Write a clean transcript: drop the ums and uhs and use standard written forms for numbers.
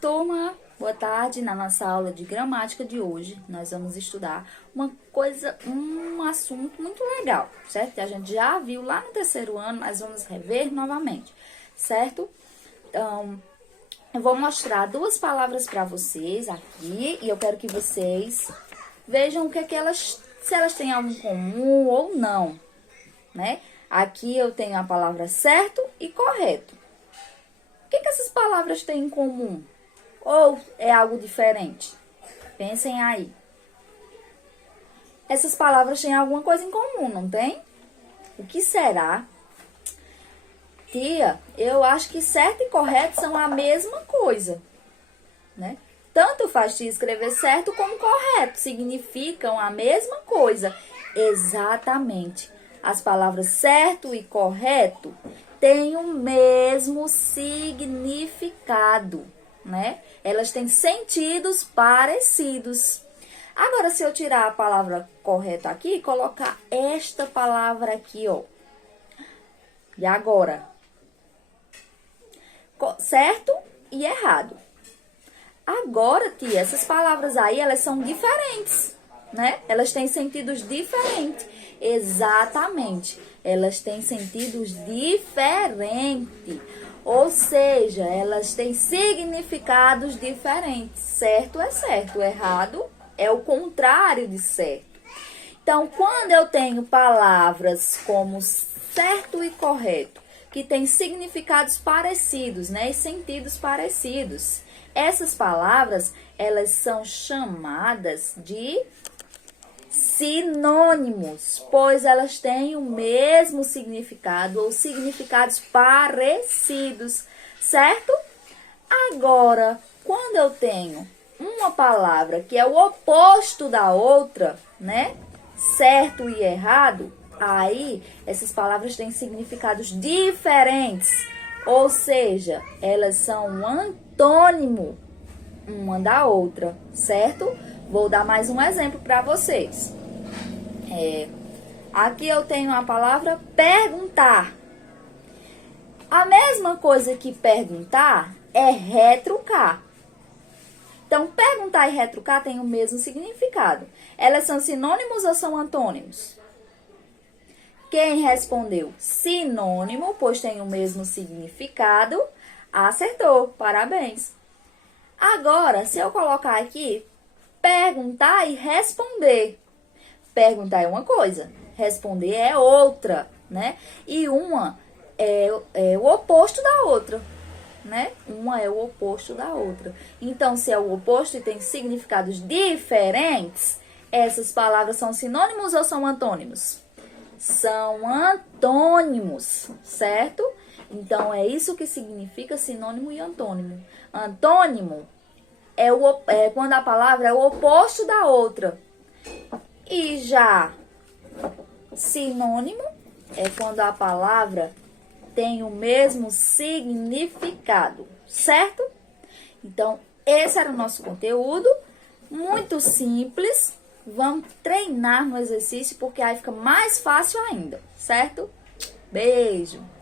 Turma, boa tarde. Na nossa aula de gramática de hoje, nós vamos estudar um assunto muito legal, certo? Que a gente já viu lá no terceiro ano, mas vamos rever novamente, certo? Então, eu vou mostrar duas palavras para vocês aqui e eu quero que vocês vejam o que é que se elas têm algo em comum ou não, né? Aqui eu tenho a palavra certo e correto. O que essas palavras têm em comum? Ou é algo diferente? Pensem aí. Essas palavras têm alguma coisa em comum, não tem? O que será? Tia, eu acho que certo e correto são a mesma coisa, né? Tanto faz tia escrever certo como correto, significam a mesma coisa. Exatamente. As palavras certo e correto têm o mesmo significado, né? Elas têm sentidos parecidos. Agora, se eu tirar a palavra correto aqui e colocar esta palavra aqui, ó. E agora? Certo e errado. Agora, tia, essas palavras aí, elas são diferentes, né? Elas têm sentidos diferentes. Exatamente. Elas têm sentidos diferentes. Ou seja, elas têm significados diferentes. Certo é certo, errado é o contrário de certo. Então, quando eu tenho palavras como certo e correto, que têm significados parecidos, né, e sentidos parecidos, essas palavras, elas são chamadas de sinônimos, pois elas têm o mesmo significado ou significados parecidos, certo? Agora, quando eu tenho uma palavra que é o oposto da outra, né? Certo e errado, aí essas palavras têm significados diferentes, ou seja, elas são um antônimo uma da outra, certo? Vou dar mais um exemplo para vocês. Aqui eu tenho a palavra perguntar. A mesma coisa que perguntar é retrucar. Então, perguntar e retrucar têm o mesmo significado. Elas são sinônimos ou são antônimos? Quem respondeu sinônimo, pois tem o mesmo significado, acertou. Parabéns. Agora, se eu colocar aqui, perguntar e responder. Perguntar é uma coisa, responder é outra, né? E uma é o oposto da outra, né? Uma é o oposto da outra. Então, se é o oposto e tem significados diferentes, essas palavras são sinônimos ou são antônimos? São antônimos, certo? Então, é isso que significa sinônimo e antônimo. Antônimo é quando a palavra é o oposto da outra. E já sinônimo é quando a palavra tem o mesmo significado, certo? Então, esse era o nosso conteúdo, muito simples. Vamos treinar no exercício, porque aí fica mais fácil ainda, certo? Beijo!